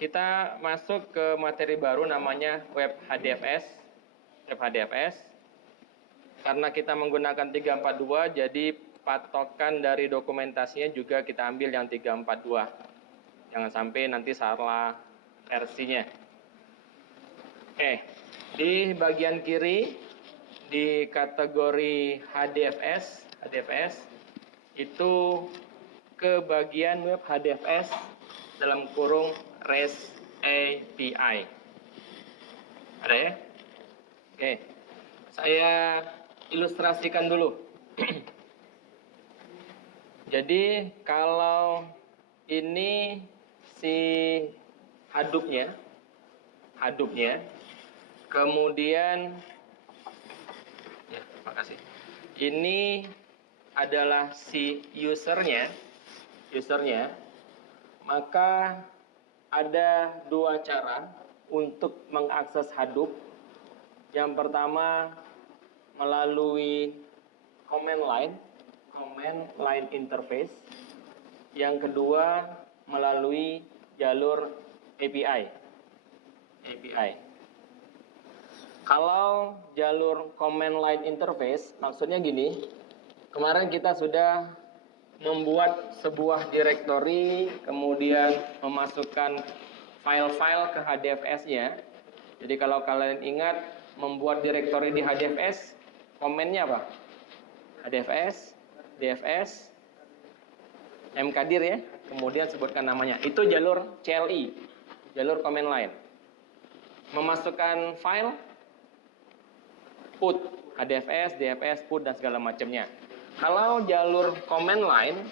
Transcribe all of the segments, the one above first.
kita masuk ke materi baru namanya web HDFS. Web HDFS. Karena kita menggunakan 342, jadi patokan dari dokumentasinya juga kita ambil yang 342. Jangan sampai nanti salah versinya. Oke, di bagian kiri di kategori HDFS itu ke bagian web HDFS dalam kurung REST API. Ada ya? Oke, saya ilustrasikan dulu. Jadi kalau ini si Hadoop-nya, kemudian ya, makasih. Ini adalah si usernya, maka ada dua cara untuk mengakses Hadoop. Yang pertama melalui command line interface. Yang kedua melalui jalur API. Kalau jalur command line interface, maksudnya gini, kemarin kita sudah membuat sebuah directory, kemudian memasukkan file-file ke HDFS-nya. Jadi kalau kalian ingat, membuat directory di HDFS, komennya apa? HDFS, DFS, mkdir ya, kemudian sebutkan namanya. Itu jalur CLI, jalur command line. Memasukkan file, put, HDFS, DFS, put, dan segala macamnya. Kalau jalur command line,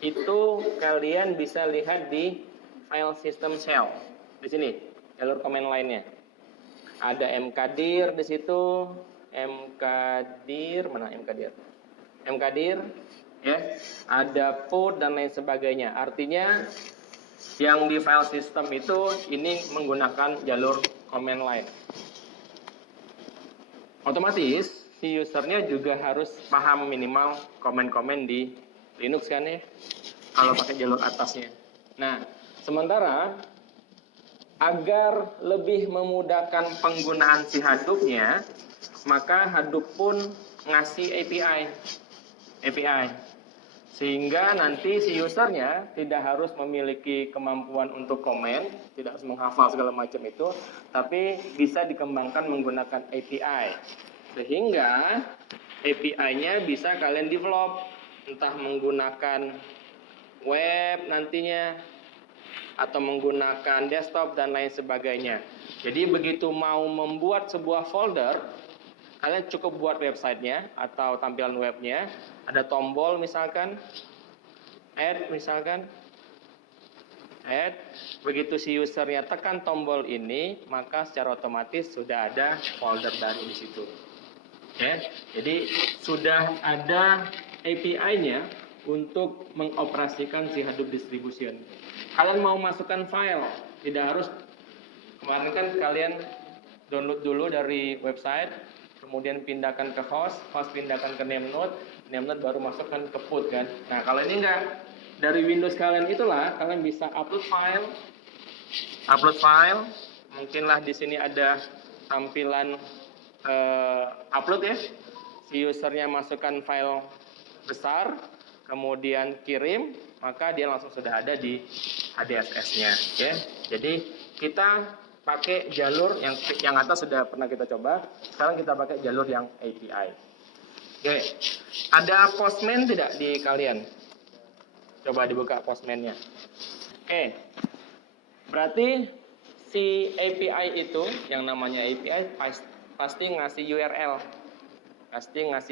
itu kalian bisa lihat di file system shell. Di sini, jalur command line-nya. Ada mkdir di situ, mkdir, ya. Ada put dan lain sebagainya. Artinya, yang di file system itu, ini menggunakan jalur command line. Otomatis si usernya juga harus paham minimal komen-komen di Linux kan ya, kalau pakai jalur atasnya. Nah, sementara agar lebih memudahkan penggunaan si Hadoop-nya, maka Hadoop pun ngasih API. Sehingga nanti si usernya tidak harus memiliki kemampuan untuk komen, tidak harus menghafal segala macam itu, tapi bisa dikembangkan menggunakan API. Sehingga API-nya bisa kalian develop, entah menggunakan web nantinya, atau menggunakan desktop dan lain sebagainya. Jadi begitu mau membuat sebuah folder, kalian cukup buat websitenya atau tampilan webnya, ada tombol misalkan, add, begitu si usernya tekan tombol ini, maka secara otomatis sudah ada folder baru di situ. Ya, jadi sudah ada API-nya untuk mengoperasikan si Hadoop Distribution. Kalian mau masukkan file, tidak harus, kemarin kan kalian download dulu dari website, kemudian pindahkan ke host pindahkan ke Nemnode baru masukkan ke put kan. Nah, kalau ini enggak, dari Windows kalian itulah kalian bisa upload file, mungkinlah di sini ada tampilan upload ya. Si usernya masukkan file besar, kemudian kirim, maka dia langsung sudah ada di HDFS-nya ya. Jadi kita pakai jalur yang atas sudah pernah kita coba, sekarang kita pakai jalur yang API. Oke. Ada Postman tidak di kalian? Coba dibuka Postman-nya. Oke. Berarti si API itu, yang namanya API pasti ngasih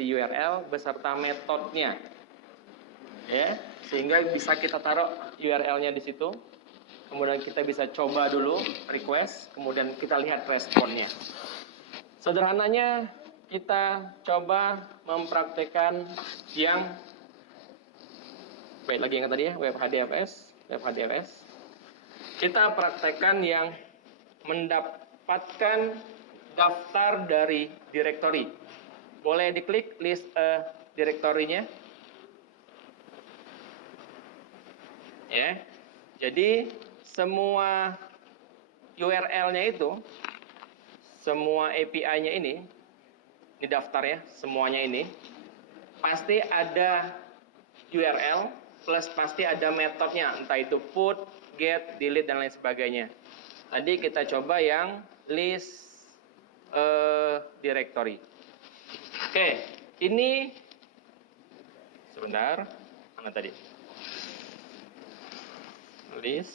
URL beserta metodenya. Ya, sehingga bisa kita taruh URL-nya di situ. Kemudian kita bisa coba dulu request, kemudian kita lihat responnya. Sederhananya kita coba mempraktekkan yang lagi yang tadi ya, web HDFS. Kita praktekkan yang mendapatkan daftar dari directory. Boleh diklik list directory-nya. Ya. Jadi semua URL-nya itu, semua API-nya ini daftar ya, semuanya ini, pasti ada URL, plus pasti ada metodenya, entah itu put, get, delete, dan lain sebagainya. Tadi kita coba yang list directory. Oke, ini sebentar, mana tadi? List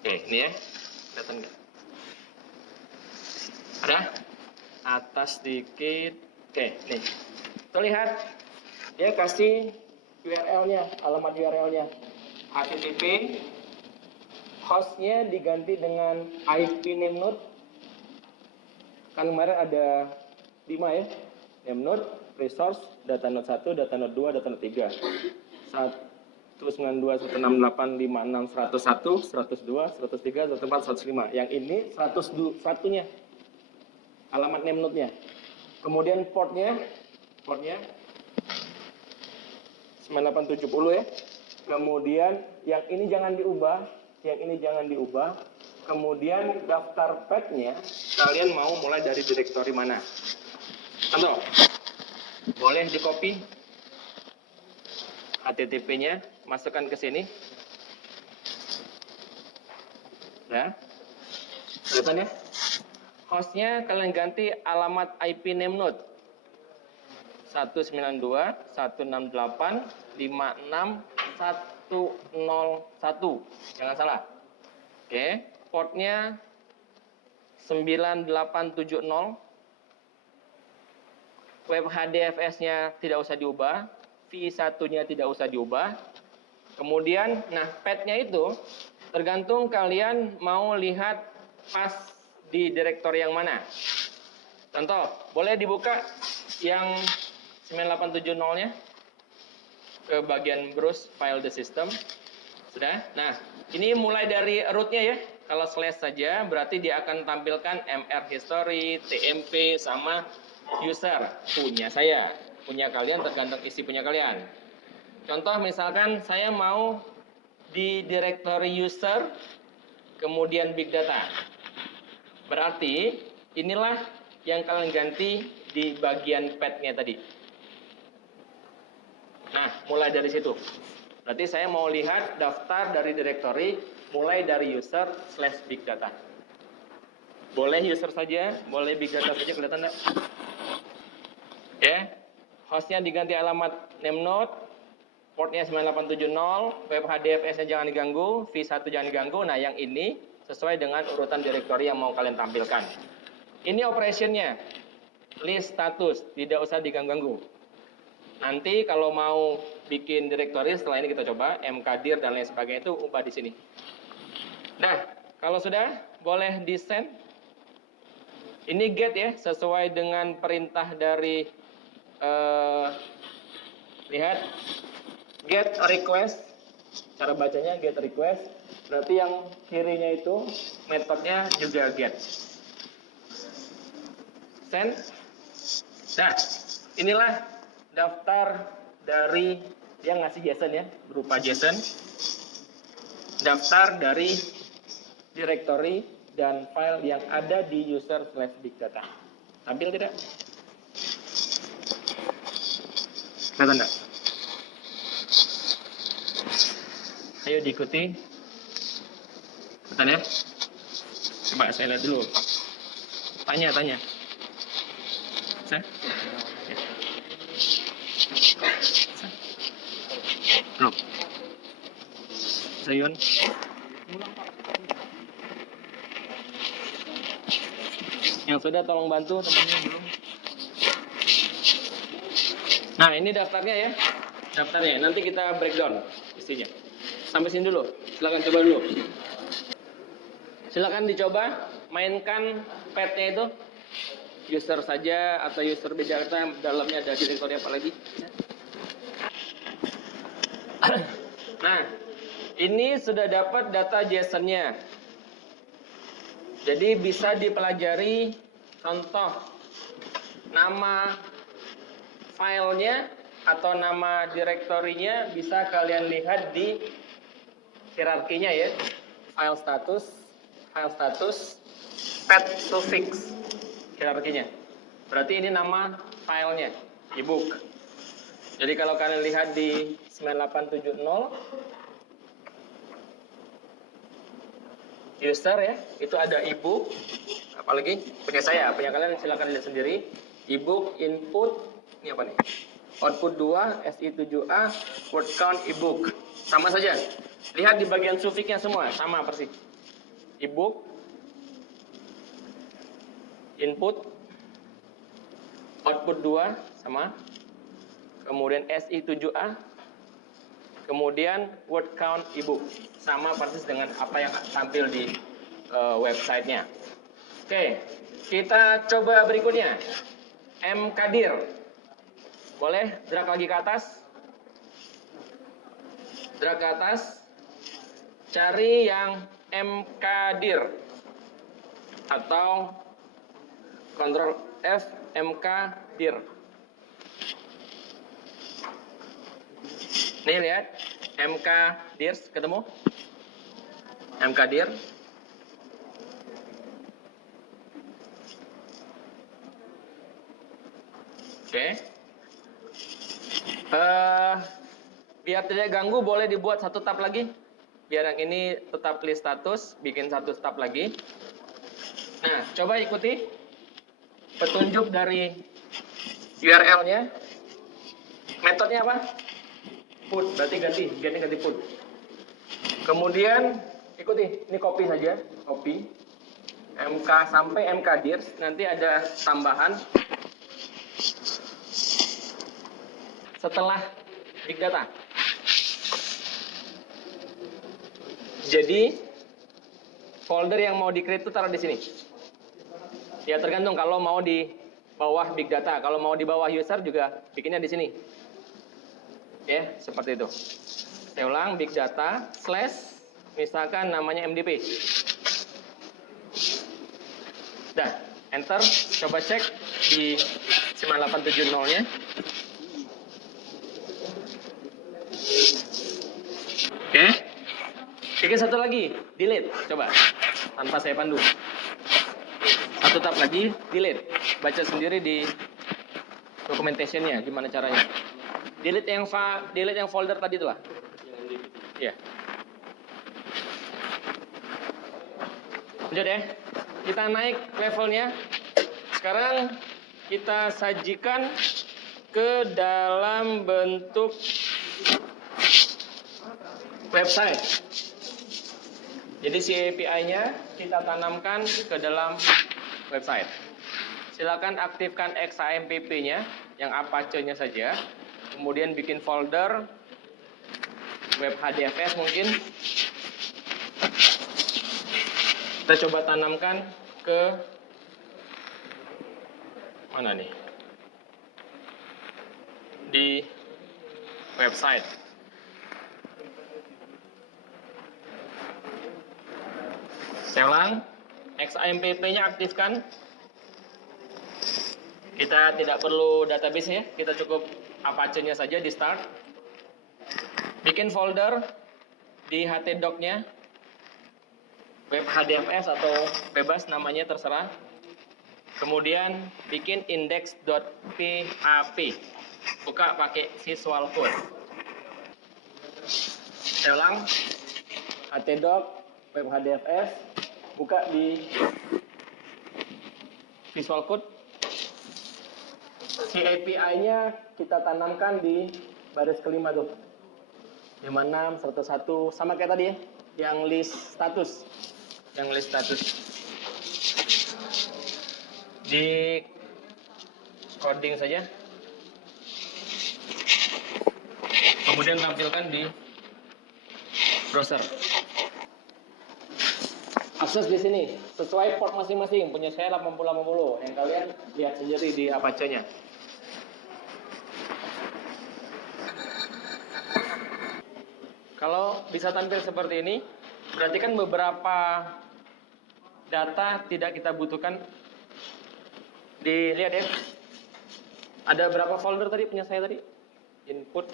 oke, ini ya, kelihatan nggak? Ada? Atas dikit. Oke, nih. Tuh lihat, dia kasih URL-nya, alamat URL-nya. HTTP, hostnya diganti dengan IP name node. Kan kemarin ada 5 ya, name node, resource, data node 1, data node 2, data node 3. 192, 168, 56, 101, 102, 103, 104, 105. Yang ini 101-nya. Alamat name node-nya. Kemudian portnya 9870 ya. Kemudian yang ini jangan diubah, Kemudian daftar path-nya kalian mau mulai dari direktori mana? Contoh, boleh di copy HTTP-nya, masukkan ke sini. Ya, kelihatan ya? Hostnya kalian ganti alamat IP name node 192.168.56.101. Jangan salah. Oke, portnya 9870. Web HDFS-nya tidak usah diubah, V1-nya tidak usah diubah. Kemudian, nah path-nya itu tergantung kalian mau lihat pas di direktori yang mana. Contoh, boleh dibuka yang 9870-nya ke bagian browse file the system. Sudah? Nah, ini mulai dari root-nya ya. Kalau slash saja berarti dia akan tampilkan MR history, TMP sama user. Punya saya, punya kalian tergantung isi punya kalian. Contoh misalkan saya mau di direktori user kemudian big data. Berarti inilah yang kalian ganti di bagian path-nya tadi. Nah, mulai dari situ. Berarti saya mau lihat daftar dari direktori mulai dari user / big data. Boleh user saja, boleh big data saja, kelihatan enggak? Ya. Hostnya diganti alamat name node, portnya 9870, web HDFS-nya jangan diganggu, V1 jangan diganggu. Nah, yang ini sesuai dengan urutan direktori yang mau kalian tampilkan. Ini operationnya, list status, tidak usah diganggu-ganggu. Nanti kalau mau bikin direktori setelah ini kita coba, mkdir dan lain sebagainya itu ubah di sini. Nah, kalau sudah, boleh di send. Ini get ya, sesuai dengan perintah dari, lihat, get request, cara bacanya get request, berarti yang kirinya itu metodenya juga get. Send. Nah, inilah daftar dari yang ngasih JSON ya, berupa JSON. Daftar dari directory dan file yang ada di user / big data. Tampil tidak? Kelihatan enggak? Ayo diikuti. Kelihatan ya? Coba saya lihat dulu. Tanya. Saya? Ya. Belum. Sayun. Yang sudah tolong bantu, temannya belum. Nah, ini daftarnya ya. Daftarnya. Nanti kita breakdown isinya. Sampai sini dulu. Silakan coba dulu. Silakan dicoba mainkan path-nya itu. User saja atau user big data, dalamnya ada direktori apa lagi? Nah, ini sudah dapat data JSON-nya. Jadi bisa dipelajari, contoh nama filenya atau nama direktorinya bisa kalian lihat di hierarkinya ya. File status, path suffix hierarkinya. Berarti ini nama filenya, ebook. Jadi kalau kalian lihat di 9870 user ya, itu ada ebook. Apalagi punya saya, punya kalian silakan lihat sendiri. Ebook input, ini apa nih? Output 2, SI7A, word count ebook. Sama saja. Lihat di bagian sufiknya semua, sama persis. Ebook, input, output 2, sama. Kemudian SI7A, kemudian word count ebook. Sama persis dengan apa yang tampil di websitenya. Oke, kita coba berikutnya. Mkadir. Boleh drag lagi ke atas. Drag ke atas. Cari yang Mkadir. Atau Ctrl F Mkadir. Nih lihat. Mkadir ketemu? Mkadir. Oke. Biar tidak ganggu boleh dibuat satu tab lagi. Biar yang ini tetap list status, bikin satu tab lagi. Nah, coba ikuti petunjuk dari URL-nya. Metodenya apa? Put, berarti ganti put. Kemudian ikuti, ini copy saja, copy. MK sampai mkdir, nanti ada tambahan. Setelah big data. Jadi folder yang mau di-create itu taruh di sini. Ya tergantung, kalau mau di bawah big data, kalau mau di bawah user juga bikinnya di sini. Ya, seperti itu. Saya ulang, big data slash misalkan namanya MDP. Dah, enter, coba cek di 9870-nya. Oke. Bikin satu lagi, delete. Coba, tanpa saya pandu. Satu tab lagi, delete. Baca sendiri di documentation-nya, gimana caranya. Delete yang folder tadi itulah. Iya. Lanjut ya. Kita naik levelnya. Sekarang kita sajikan ke dalam bentuk website. Jadi si API-nya kita tanamkan ke dalam website. Silakan aktifkan XAMPP-nya, yang Apache-nya saja. Kemudian bikin folder web HDFS mungkin. Kita coba tanamkan ke mana nih? Di website. Saya ulang, XAMPP-nya aktifkan. Kita tidak perlu database ya, kita cukup Apache-nya saja di start. Bikin folder di htdoc-nya, web HDFS atau bebas namanya terserah. Kemudian bikin index.php. Buka pakai Visual Code. Saya ulang, htdoc, web HDFS, buka di Visual Code. Si API-nya kita tanamkan di baris kelima tuh. 56, 101, sama kayak tadi ya, yang list status. Yang list status. Di coding saja. Kemudian tampilkan di browser. Akses di sini sesuai port masing-masing. Punya saya 8080, yang kalian lihat sendiri di Apache-nya. Kalau bisa tampil seperti ini, berarti kan beberapa data tidak kita butuhkan. Dilihat ya. Ada berapa folder tadi punya saya tadi? Input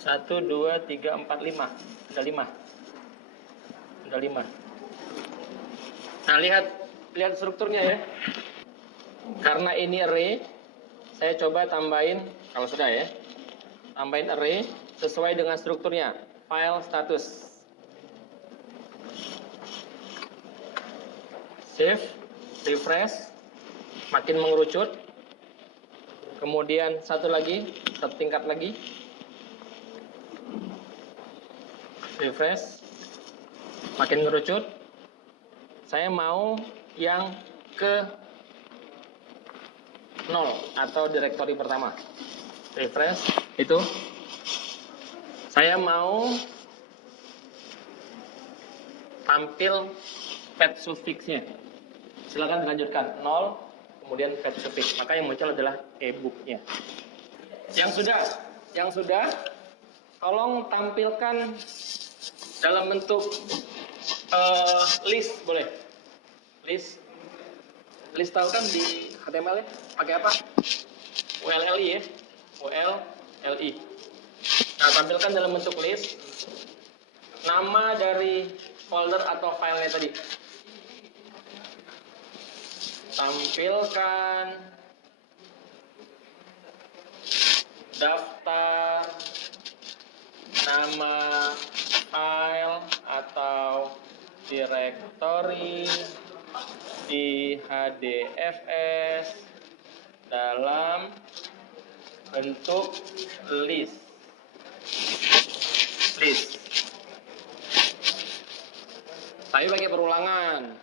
1, 2, 3, 4, 5. Ada 5. Ada 5. Nah, lihat strukturnya ya. Karena ini array, saya coba tambahin, kalau sudah ya, tambahin array sesuai dengan strukturnya. File status. Save, refresh, makin mengerucut. Kemudian satu tingkat lagi. Refresh, makin mengerucut. Saya mau yang ke 0 atau direktori pertama. Refresh, itu. Saya mau tampil pet suffixnya. Silakan dilanjutkan 0, kemudian pet suffix. Maka yang muncul adalah e-booknya. Yang sudah, tolong tampilkan dalam bentuk list, boleh. List tahu kan di HTML ya? Pakai apa? ULLI ya? ULLI. Nah, tampilkan dalam bentuk list nama dari folder atau filenya tadi. Tampilkan daftar nama file atau directory di HDFS dalam bentuk list. Tapi pakai perulangan.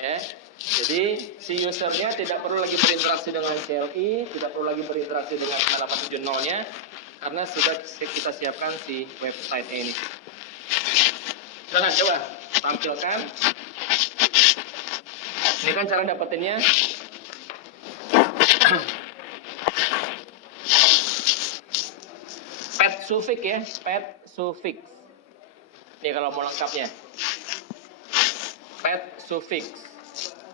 Ya. Jadi si usernya tidak perlu lagi berinteraksi dengan CLI, tidak perlu lagi berinteraksi dengan 870-nya, karena sudah kita siapkan si website ini. Silahkan coba tampilkan. Ini kan cara dapetinnya. Pet suffix ya, pet suffix. Ini kalau mau lengkapnya. Pet suffix.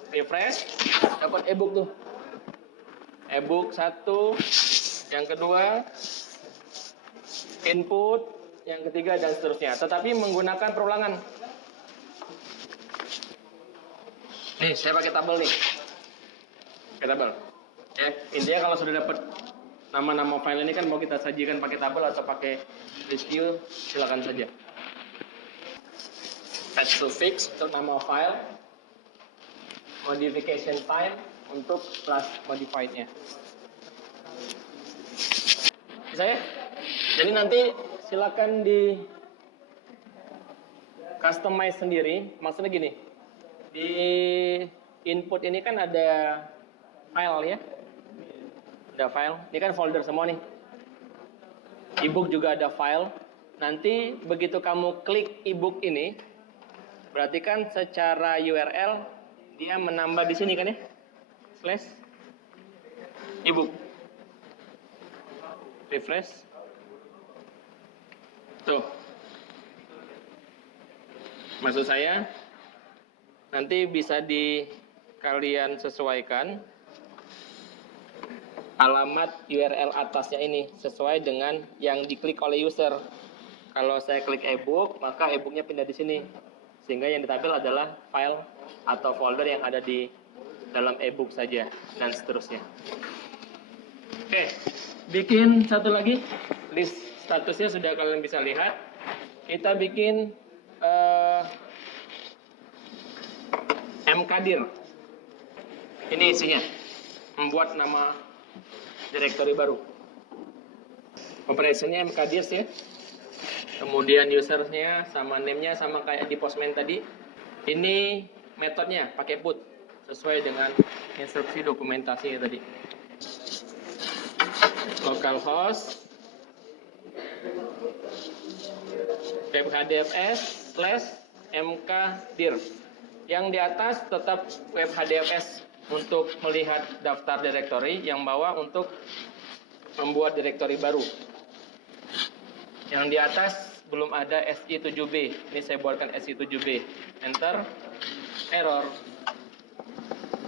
Refresh, dapat e-book tuh. E-book 1, yang kedua input, yang ketiga dan seterusnya. Tetapi menggunakan perulangan. Nih, saya pakai tabel nih. Pakai tabel. Ya, intinya kalau sudah dapat nama-nama file ini kan mau kita sajikan pakai tabel atau pakai list view, silakan saja. Pet suffix untuk nama file, modification file untuk class modified-nya. Bisa ya? Jadi nanti silakan di customize sendiri. Maksudnya gini, di input ini kan ada file ya. Ada file. Ini kan folder semua nih. E-book juga ada file. Nanti begitu kamu klik e-book ini, berarti kan secara URL dia menambah di sini kan ya? Slash e-book. Refresh. Tuh. Maksud saya nanti bisa kalian sesuaikan alamat URL atasnya ini sesuai dengan yang diklik oleh user. Kalau saya klik e-book, maka e-booknya pindah di sini. Sehingga yang ditampil adalah file atau folder yang ada di dalam e-book saja dan seterusnya. Oke, bikin satu lagi. List statusnya sudah kalian bisa lihat. Kita bikin mkdir. Ini isinya. Membuat nama directory baru. Operationnya mkdir ya. Kemudian usernya sama name-nya sama kayak di Postman tadi. Ini metodenya pakai put sesuai dengan instruksi dokumentasinya tadi. Localhost web HDFS / mkdir. Yang di atas tetap web HDFS untuk melihat daftar directory, yang bawah untuk membuat directory baru. Yang di atas belum ada SI7B. Ini saya buatkan SI7B. Enter. Error.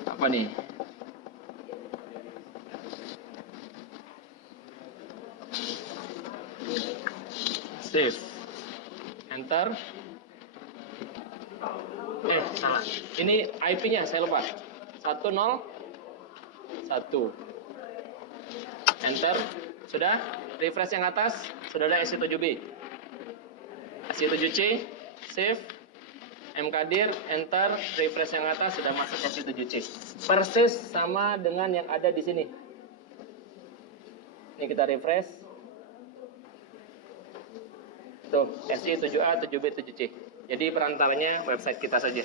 Apa nih? Save. Enter. Salah. Ini IP-nya saya lupa. 101. Enter. Sudah. Refresh yang atas. Sudah ada SI7B. SI7C. Save. mkdir. Enter. Refresh yang atas. Sudah masuk SI7C. Persis sama dengan yang ada di sini. Ini kita refresh. Tuh, SI7A, 7B, 7C. Jadi perantaranya website kita saja.